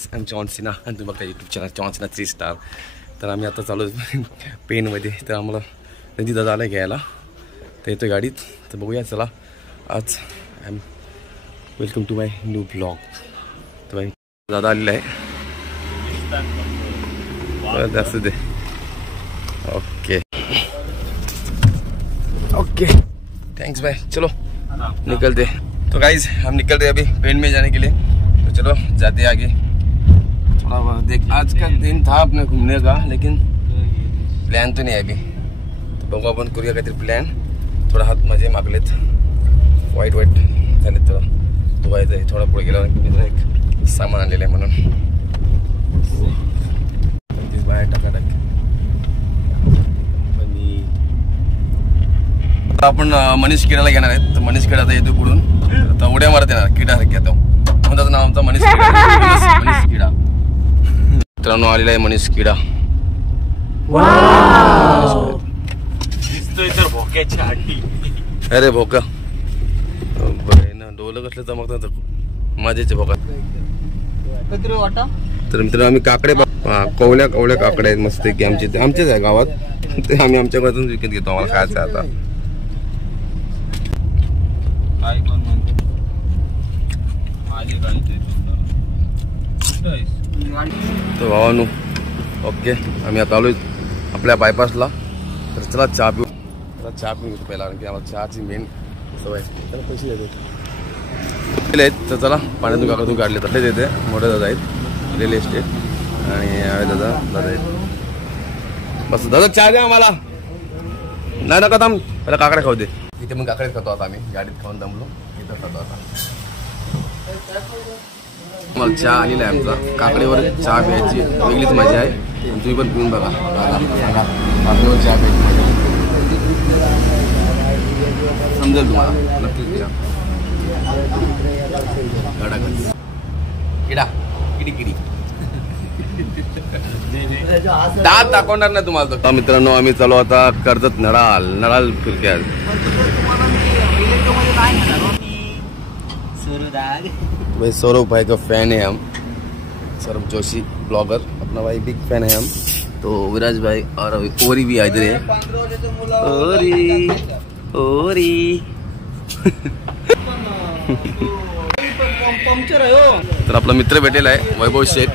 Guys I am John Sinha आणि तुम्ही बघता YouTube channel John Sinha 3 star. तर आम्ही आता चालू पेनमध्ये, तर आम्हाला रणजित दादा आला घ्यायला, तर येतो गाडीत। तर बघूया चला, आज I am welcome to my new blog. तर भाई दादा आलेला आहे, जास्त दे। ओके ओके थैंक्स भाई, चलो निकलते। तो गाइज हम निकल रहे अभी पेन में जाने के लिए, तो चलो जाते आगे। थोड़ा देख, आज का दिन था अपने घूमने का, लेकिन प्लान तो नहीं है अभी, तो बघू आपण करूया काहीतरी प्लॅन। थोडा हात मजे मागलेत, वाईट वाईट झालेत, थोडं धुवायचं आहे। थोडा पुढे गेल्यावर एक सामान आणलेलं आहे म्हणून बाहेर टाका। आपण मनीष किडाला घेणार आहेत, तर मनीष किडा आता येतो पुढून, आता उड्या मारत येणार किडा घेतो म्हणून त्याचं नाव आमचं मनीष किडा। मित्रांनो आलेला आहे मनीष किडा। अरे भोका ना, डोलं कसलं चमकतात माझ्याचे भोका। तर मित्रांनो आम्ही काकडे, कवल्या काकड्या आहेत मस्त की आमचेच आहे गावात, ते आम्ही आमच्या घरातून विकत घेतो, आम्हाला खायचं आता। तो भावानू ओके, आम्ही आता आलोय आपल्या बायपासला, तर चला चहा पिऊ। चहा पिऊ पहिला, कारण की आम्हाला चहाची मेन सवय। त्याला पैसे देते तर चला, पाण्यातून काकातून काढले तसले देते। मोठे दादा आहेत, रिअल इस्टेट, आणि दादा आहेत। बस दादा चहा द्या आम्हाला, नाही नका थांब, पहिला काकडे खाऊ दे। इथे मग काकडेच खातो आता आम्ही, गाडीत खाऊन दमलो, इथं खातो आता। मला चहा आलेला आहे आमचा, काकडेवर चहा प्यायची वेगळीच मजा आहे, तुम्ही पण पिऊन बघा। काकडेवर चहा प्यायची मजा समजेल तुम्हाला, नक्कीच घ्या। किडा किडी किडी दात दाखवणार नाही तुम्हाला। तर मित्रांनो आम्ही चालू आता कर्जत नडाल फिरक्यात। भाई सौरभ भाई का फैन है हम, सौरभ जोशी ब्लॉगर, अपना भाई बिग फैन है हम। तो विराज भाई और ओरी भी इधर है, ओरी तर आपला मित्र भेटेला आहे वैभव शेठ।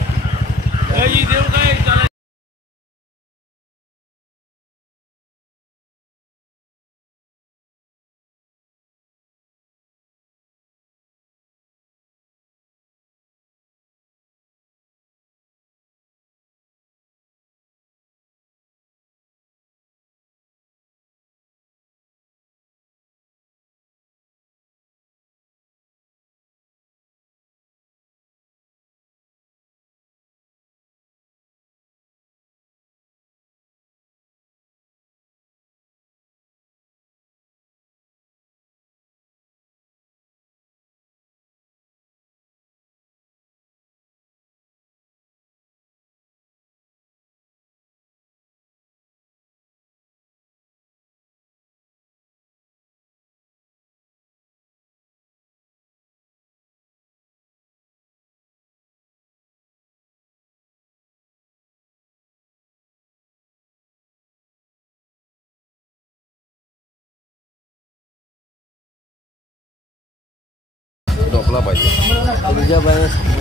ढोकला पाहिजे,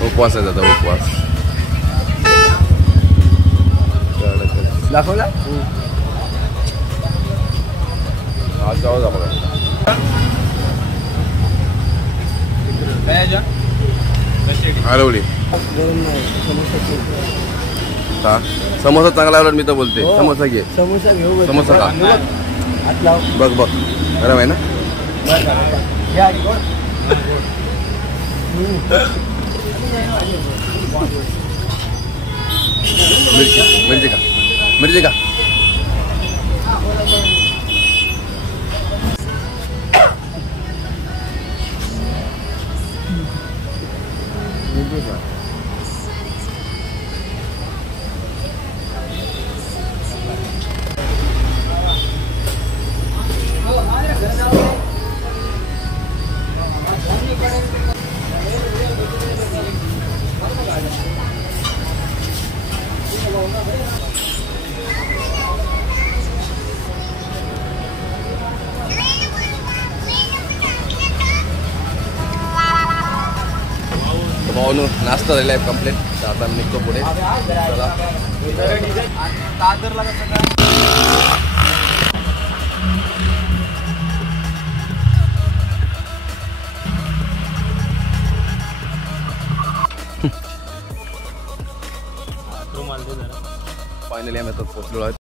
उपवास आहे दादा, उपवास दाखवला आज जाऊ जा बघा। हरवली समोसा चांगला आवडला, मी तर बोलते समोसा घे, समोसा घेऊ, समोसा खा, बघ बघ गरम आहे ना। मिर्ची का भावानो नाश्ता झालेला आहे कम्प्लीट. तर आता मी निघतो पुढे. फायनली आम्ही आता पोहोचलो आहोत.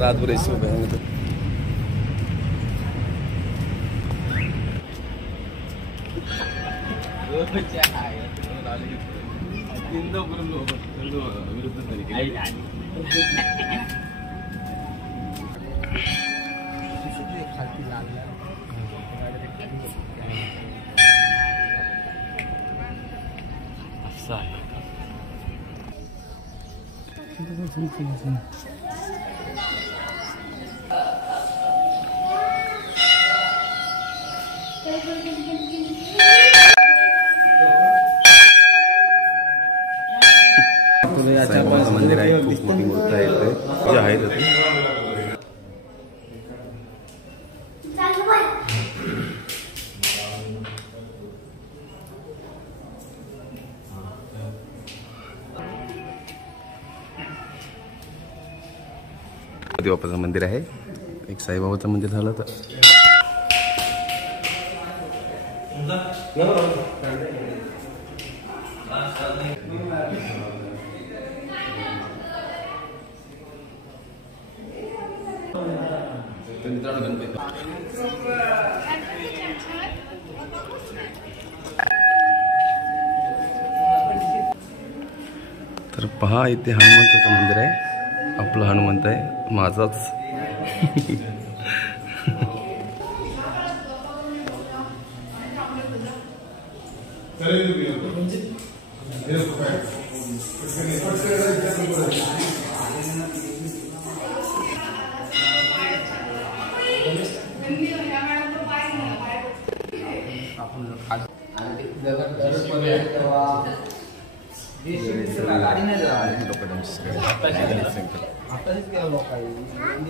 रातभर ऐसी उभे हैं तो साईबाबाचं मंदिर आहे. खूप मोठी मूर्ती आहे इथे जे आहे ते देवाचं मंदिर आहे. एक साईबाबाचं मंदिर झालं तर तर पहा इथे हनुमंताचं मंदिर आहे. आपलं हनुमंत आहे माझाच.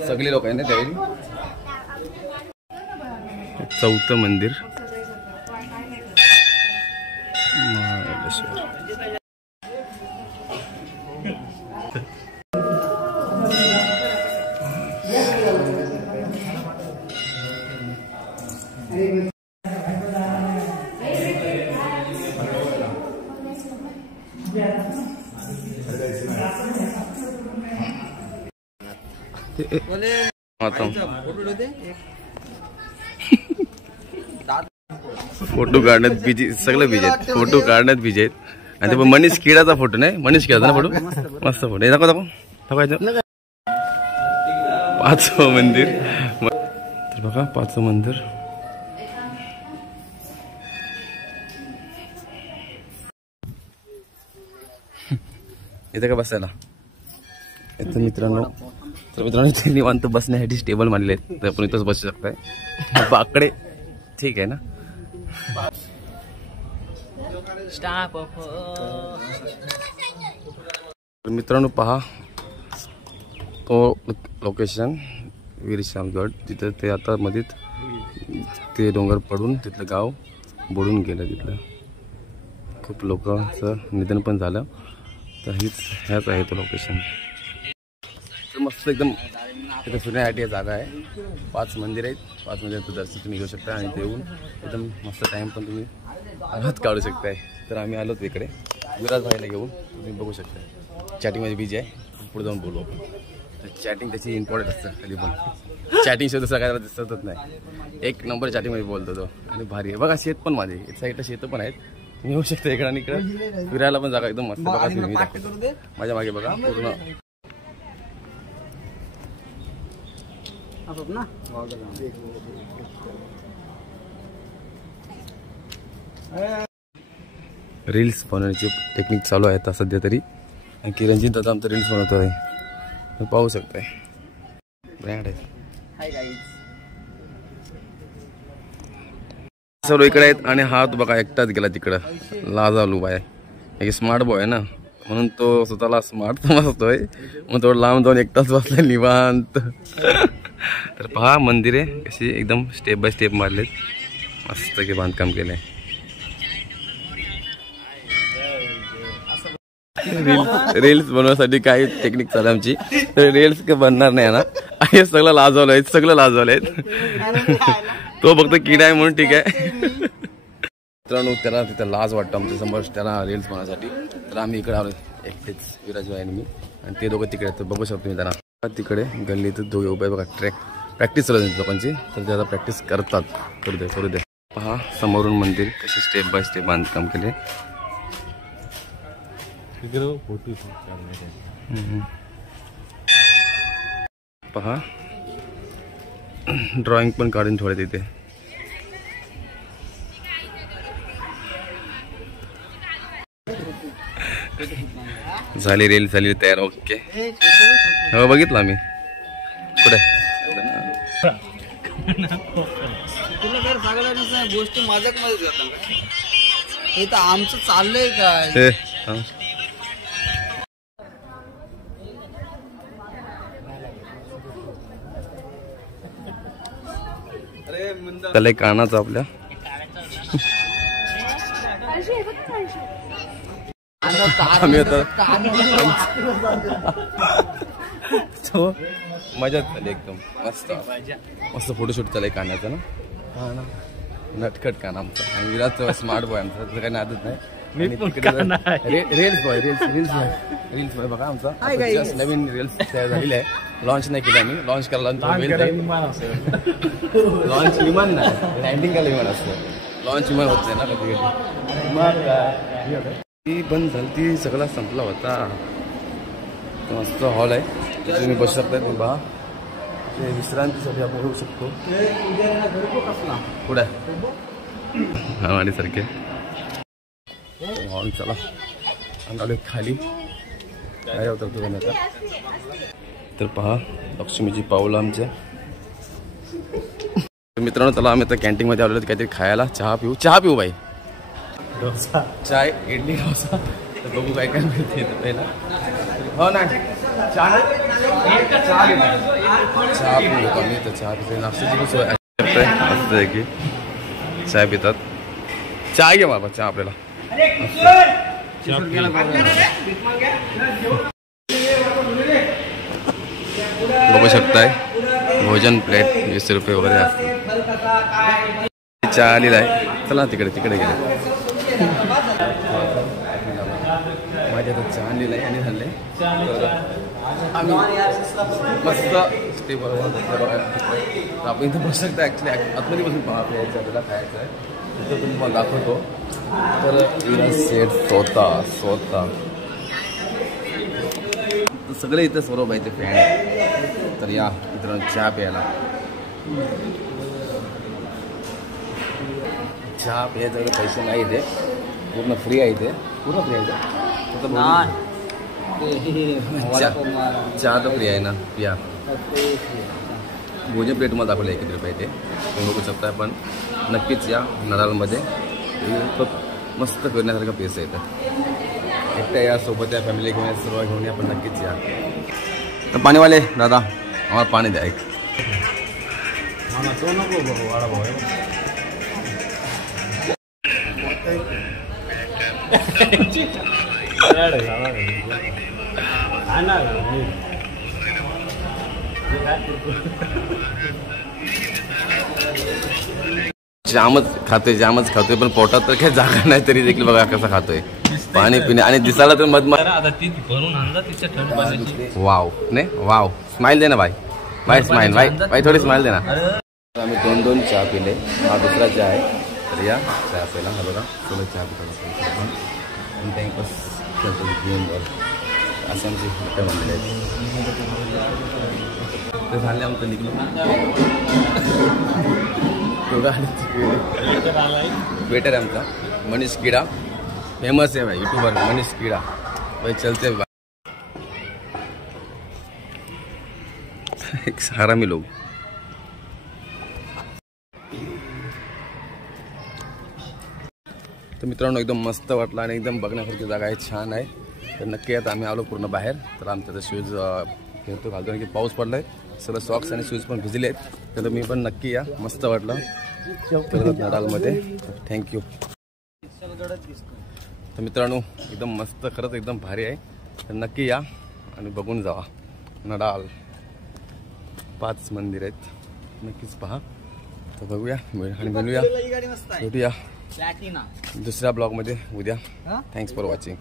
सगळे लोक आहे ना त्यावेळी. चौथं मंदिर महाबळेश्वर. फोटो काढण्यात बिजी, सगळं बिजी आहेत. फोटो काढण्यात बिजी आहेत. आणि ते मनीष किडाचा फोटो नाही, मनीष किडाचा ना फोटो. मस्त फोटो दाखव दाखव दाखवायचं. 5वं मंदिर. तर बघा 5वं मंदिर. इथे का बसायला इथं मित्रांनो. तर मित्रांनो इथे निवांत बसण्यासाठी टेबल मांडले आहेत. तर आपण इथंच बसू शकताय. बाकडे ठीक आहे ना. मित्रांनो पहा तो लोकेशन वीरश्यामगड. तिथं ते आता मध्ये ते डोंगर पडून तिथलं गाव बुडून गेलं. तिथलं खूप लोकांचं निधन पण झालं. तर ह्याच आहे तो लोकेशन. मस्त एकदम तिथे फिरण्यासाठी जागा आहे. 5 मंदिर आहेत. 5 मंदिराचं दर्शन तुम्ही घेऊ शकता आणि ते येऊन एकदम मस्त टाइम पण तुम्ही आरामात काढू शकताय. तर आम्ही आलो इकडे विराज भाईला घेऊन. तुम्ही बघू शकता चॅटिंगमध्ये बिजी आहे. पुढे जाऊन बोलू आपण. चॅटिंग त्याची इम्पॉर्टंट असतं. कधी पण चॅटिंग शिवाय सगळ्याला दिसतच नाही. एक नंबर चॅटिंगमध्ये बोलतो तो आणि भारी आहे. बघा शेत पण माझे इथं साईडला शेतं पण आहेत. तुम्ही येऊ शकता इकडे आणि इकडे फिरायला पण जागा एकदम मस्त. बघा तुम्ही दाखवतो माझ्या मागे बघा पूर्ण. रील्स बनवण्याची टेक्निक चालू आहे आता सध्या तरी. आणि रणजित दादा आमचं रील्स बनवतो आहे. पाहू शकताय. ब्रँड आहे. Hi guys. सर्व इकडे आहेत आणि हा तो बघा एकटाच गेला तिकडं. लाजालू बाय एक स्मार्ट बॉय आहे ना, म्हणून तो स्वतःला स्मार्ट समजतोय. मग थोडं लांब जाऊन एकटाच बसलाय निवांत. तर पहा मंदिर आहे कशी एकदम स्टेप बाय स्टेप मारलेत, मस्त की बांधकाम केलंय. रील्स बनवण्यासाठी काही टेक्निक चालू आमची. रील्स बनणार नाही ना, हे सगळं लाजवलंय, सगळं लाजवलंय. तो फक्त किडा आहे म्हणून ठीक आहे. मित्रांनो त्याला तिथं लाज वाटतं आमच्या समोर त्याला रील्स बनवण्यासाठी. तर आम्ही इकडे आलो एकटेच, विराज भाई आणि मी, आणि ते दोघं तिकडे. तर बघू शकतो मी त्यांना तिकडे गल्लीत दोघे उभे बघा. प्रॅक्टिस चालू आहे लोकांची, तर त्याला प्रॅक्टिस करतात. करू दे. पहा समोरून मंदिर कसे स्टेप बाय स्टेप बांधकाम केले. पहा ड्रॉइंग पण काढून ठेवले तिथे. झाली रील झाली तयार. ओके हो बघितलं आम्ही. कुठे गोष्टी माझ्याच मध्ये जातात. हे तर आमचं चाललंय काय. त्याला एक कानाचं आपल्या आम्ही होतो मजाच झाली एकदम मस्त मस्त फोटोशूट चालय कानाचं ना. हा ना नटखट कान आमचा. आणि विराज स्मार्ट बॉय आमचा, त्याचं काही नादच नाही. रील्स बॉय बघा आमचा जस्ट नवीन रील्स तयार झालेली आहे. लॉन्च नाही केली आम्ही, लॉन्च करायला लॉन्च विमान नाही, लँडिंग करायला विमान असतं. लॉन्च विमान होत नाही ना कधी कधी. ती बंद झाली, ती सगळा संपला होता. मस्त हॉल आहे, तुम्ही बसू शकता. बघा ते विश्रांतीसाठी आपण येऊ शकतो. पुढे हमारी सारखे हॉल. चला आलो खाली काय होतं तुम्ही आता. तर पहा लक्ष्मीची पावलं आमच्या. मित्रांनो चला आम्ही आता कॅन्टीनमध्ये आलेलो काहीतरी खायला. चहा पिऊ बाई. चाय इडली डोसा. तर बघू काय काय मिळते पहिला. हो ना चहा पिऊ होतो आम्ही. तर चहा पितो नाश्त्याची सोय मस्त आहे की चाय पितात. चहा घ्या बाबा चहा आपल्याला. बघू शकताय भोजन प्लेट 20 रुपये वगैरे असते. चहा आलेला आहे. चला तिकडे गेले. माझ्या आता चहा आणलेला आहे आणि झाले आम्ही मस्त स्टे बरोबर. आपण इथं बसू शकता. ॲक्च्युली आतमध्ये बसून पाहतो यायचं आपल्याला खायचं आहे. तिथं तुम्ही मला दाखवतो. तर सेट स्वतः सगळे इथं सर्व बाईचे फॅन. तर या मित्रांनो चहा प्यायला. चहा प्यायचं पैसे नाही इथे, पूर्ण फ्री आहे इथे. पूर्ण फ्री आहे इथे. चहा तर फ्री आहे ना. या भोजन प्लेट मला दाखवलं 1 रुपये ते तुम्ही बघू शकता. पण नक्कीच या नडालमध्ये मस्त फिरण्यासारखं प्लेस आहे इथं. एकट्या या सोबत या फॅमिली घेऊन सर्व घेऊन या. पण नक्कीच या. तर पाणीवाले दादा आम्हाला पाणी द्या एक. जामच खातोय पण पोटात तर काही जागा नाही तरी देखील बघा कसा खातोय. पाणी पिणे आणि दिसायला तर वाव नाही वाव. स्माइल दे ना भाई. स्माइल भाई थोडी स्माइल दे ना. आम्ही 2 चहा पिले. हा दुसरा चहा आहे. तर या चहा प्यायला. हा बघा सोबत चहा पितो आणि टाइमपास घेऊन असे आमचे मोठे बनलेले आहेत. ते झाले आमचं निघलो. वेटर आहे आमचा मनीष किडा. फेमस आहे भाई यूट्यूबर मनीष किडा भाई. चलते एक हरामी लोग. तर मित्रांनो एकदम मस्त वाटलं आणि एकदम बघण्यासारखी जागा आहे, छान आहे. तर नक्की आता आम्ही आलो पूर्ण बाहेर. तर आमचा शूज घेतो घालतो कारण की पाऊस पडलाय, सगळं सॉक्स आणि शूज पण भिजले आहेत. तर तुम्ही पण नक्की या, मस्त वाटलं नडालमध्ये. थँक्यू. तर मित्रांनो एकदम मस्त, खरंच एकदम भारी आहे. तर नक्की या आणि बघून जावा. नडाल 5 मंदिर आहेत, नक्कीच पहा. तर बघूया आणि भेटूया दुसऱ्या ब्लॉगमध्ये उद्या. Thanks for watching.